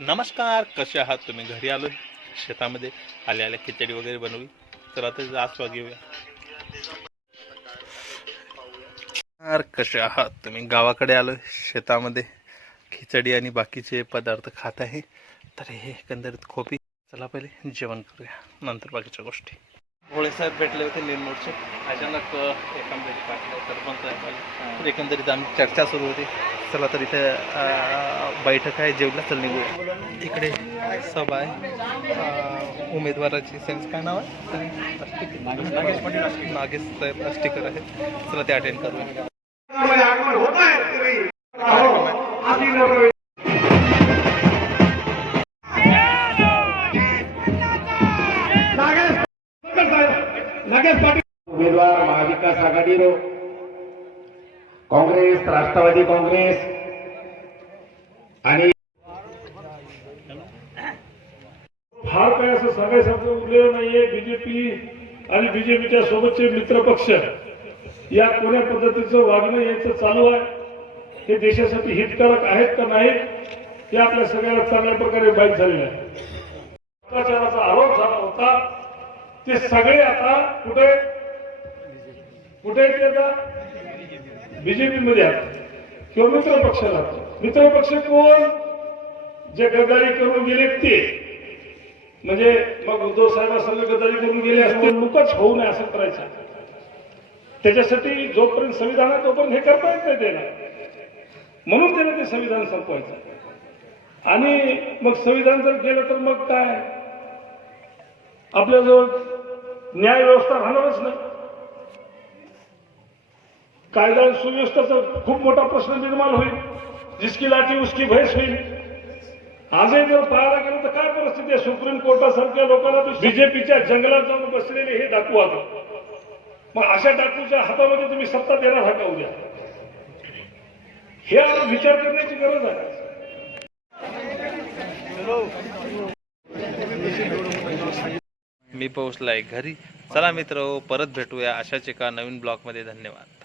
नमस्कार कसे आहात? तुम्ही घरी आलो शेतामध्ये आल्या आल्या खिचडी वगैरे बनवली. तर आता आस्वाद घेऊया. नमस्कार कसे आहात? तुम्ही गावाकडे आलो शेतामध्ये खिचडी आणि बाकीचे पदार्थ खात आहे. तर हे एकंदरीत खोपी. चला पहिले जेवण करूया. नंतर बाकीच्या गोष्टी. साहेब भेटले होते निर्मोडचे अचानक एकंदरीत पाठले सरपंच तर एकंदरीत आमची चर्चा सुरू होती. चला तर इथे बैठक आहे. जेवला चल निघूया. इकडे सभा आहे. उमेदवाराची सेन्स काय नाव आहे? नागेश पाटील. नागेश साहेब अस्टिकर आहेत. चला ते अटेंड करूया. उमेदवार महाविकास आघाडी काँग्रेस राष्ट्रवादी काँग्रेस आणि फार काय असं सांगायसारखं उरलेलं नाहीये. बीजेपी आणि बीजेपीच्या सोबतचे मित्र पक्ष. या कोण्या पद्धतीचं वागणं यांचं चालू आहे? हे देशासाठी हितकारक आहेत का नाहीत? हे आपल्या सगळ्याला चांगल्या प्रकारे माहीत झालेलं आहे. भ्रष्टाचाराचा ते सगळे आता कुठे? कुठे ते आता? बीजेपी मध्ये आहेत. किंवा मित्र पक्षाला मित्र पक्ष कोण? जे गद्दारी करून गेले ते. म्हणजे मग उद्धव साहेबांसंग गद्दारी करून गेले असते लुकच होऊ नये असं करायचं. त्याच्यासाठी जोपर्यंत संविधान आहे तोपर्यंत हे करता येत नाही त्याला. म्हणून त्याने ते संविधान संपवायचं. आणि मग संविधान जर केलं तर मग काय? आपल्याजवळ न्याय व्यवस्था राहणारच नाही. कायदा आणि सुव्यवस्थेचा खूप मोठा प्रश्न निर्माण होईल. जिसकी लाठी उसकी भैस होईल. आजही जर पाहायला गेलं तर काय परिस्थिती आहे? सुप्रीम कोर्टासारख्या लोकांना बीजेपीच्या जंगलात जाऊन बसलेले हे डाकू आता. मग अशा डाकूच्या हातामध्ये तुम्ही सत्ता देणार हा का उद्या? हे आपण विचार करण्याची गरज आहे. मी पोहोचलाय घरी. चला मित्र हो, परत भेटूया अशाच एका नवीन ब्लॉगमध्ये. धन्यवाद.